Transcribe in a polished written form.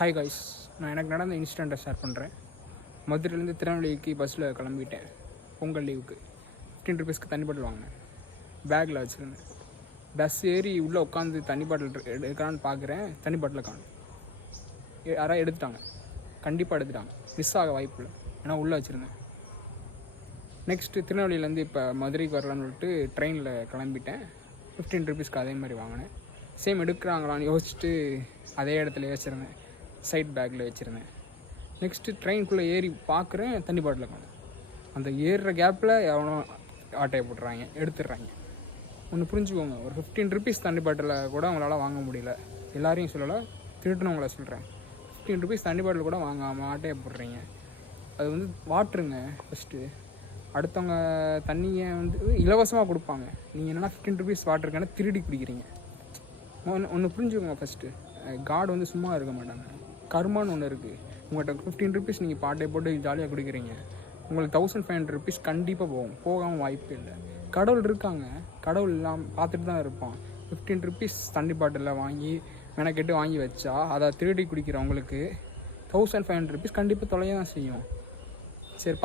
Hi guys, நான் எனக்கு நடந்த இன்சிடெண்ட்டை ஷேர் பண்ணுறேன். மதுரையிலேருந்து திருநெல்வேலிக்கு பஸ்ஸில் கிளம்பிட்டேன். பொங்கல் லீவுக்கு 15 ருபீஸ்க்கு தண்ணி பாட்டில் வாங்கினேன். பேக்கில் வச்சுருந்தேன். பஸ் ஏறி உள்ளே உட்காந்து தண்ணி பாட்டில் எடுக்கலான்னு பார்க்குறேன். தண்ணி பாட்டில் காணும். யாராவது எடுத்துட்டாங்க. கண்டிப்பாக எடுத்துட்டாங்க. மிஸ் ஆக வாய்ப்பு இல்லை, ஏன்னா உள்ளே வச்சுருந்தேன். நெக்ஸ்ட்டு திருநெல்வேலியிலேருந்து இப்போ மதுரைக்கு வரலான்னு சொல்லிட்டு ட்ரெயினில் கிளம்பிட்டேன். 15 ருபீஸ்க்கு அதே மாதிரி வாங்கினேன். சேம் எடுக்கிறாங்களான்னு யோசிச்சுட்டு அதே இடத்துல வச்சுருந்தேன். சைட் பேக்கில் வச்சுருந்தேன். நெக்ஸ்ட்டு ட்ரெயின்குள்ளே ஏறி பார்க்குறேன், தண்ணி பாட்டில் காணும். அந்த ஏறுற கேப்பில் எவனோ ஆட்டையை போட்டுறாங்க, எடுத்துடுறாங்க. ஒன்று புரிஞ்சுக்கோங்க, ஒரு 15 ருபீஸ் தண்ணி பாட்டில் கூட அவங்களால வாங்க முடியல. எல்லாரையும் சொல்லலை, திருட்டுனவங்கள சொல்கிறேன். 15 ருபீஸ் தண்ணி பாட்டில் கூட வாங்காமல் ஆட்டையை போடுறீங்க. அது வந்து வாட்ருங்க ஃபஸ்ட்டு. அடுத்தவங்க தண்ணியை வந்து இலவசமாக கொடுப்பாங்க. நீங்கள் என்னென்னா 15 ருபீஸ் வாட்டருக்கான திருடி குடிக்கிறீங்க. ஒன்று புரிஞ்சுக்கோங்க ஃபஸ்ட்டு. காட் வந்து சும்மா இருக்க மாட்டாங்க. கர்மான்னு ஒன்று இருக்குது. உங்கள்கிட்ட 15 ருபீஸ் நீங்கள் பாட்டை போட்டு ஜாலியாக குடிக்கிறீங்க. உங்களுக்கு 1500 ருபீஸ் கண்டிப்பாக போகாமல் வாய்ப்பு இல்லை. கடவுள் இருக்காங்க, கடவுள் இல்லாமல் பார்த்துட்டு தான் இருப்பான். 15 ருபீஸ் தண்ணி பாட்டிலில் வாங்கி மெனக்கெட்டு வாங்கி வச்சா அதை திருடி குடிக்கிறவங்களுக்கு 1500 ருபீஸ் கண்டிப்பாக தொலைய தான் செய்யும். சரி